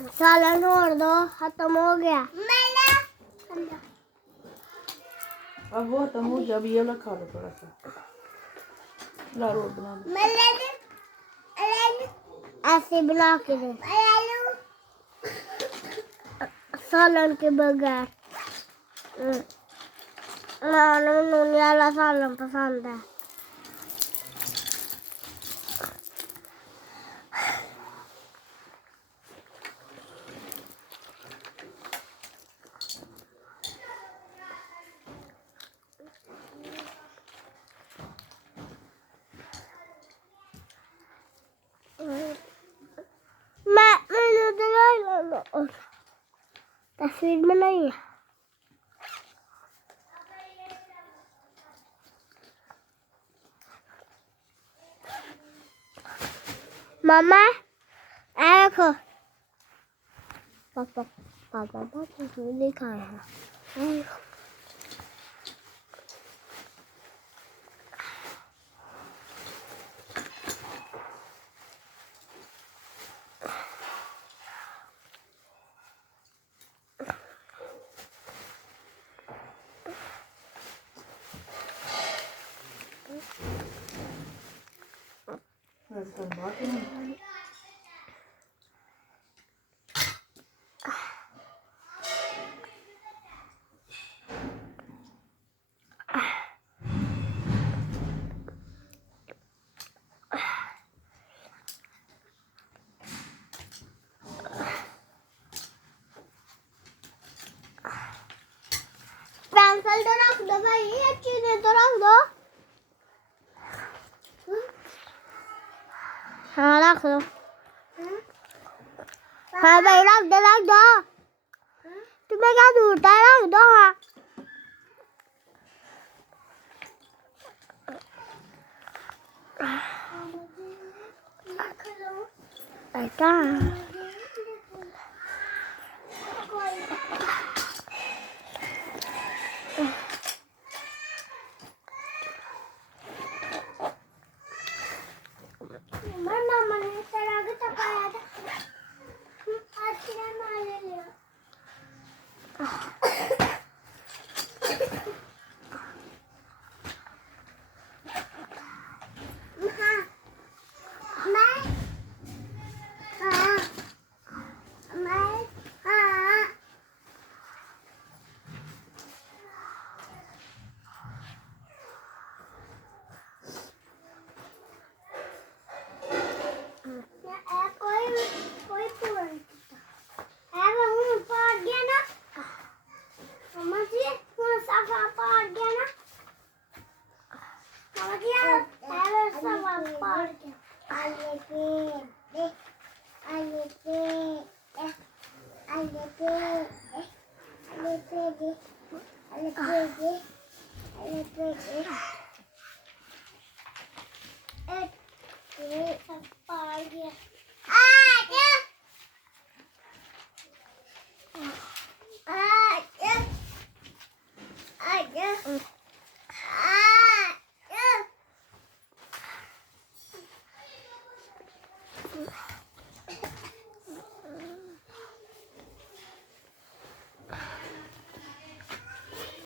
सालन और दो, खत्म हो गया। अब वो खत्म हो गया, अब ये वाला खा लो थोड़ा सा। ला रोट बना लो। ऐसे बना के दे सालन के बगैर। नून वाला सालन पसंद है। मैंने तस्वीर बनाई है। मामा देखो पापा पापा पापा दिखाया है। पेंसिल तो रख दो भाई, ये चीजें तो रख दो। हाँ रख दो। हाँ भाई रख दो रख दो। तुम्हें क्या ढूंढता है, रख दो। हाँ ऐसा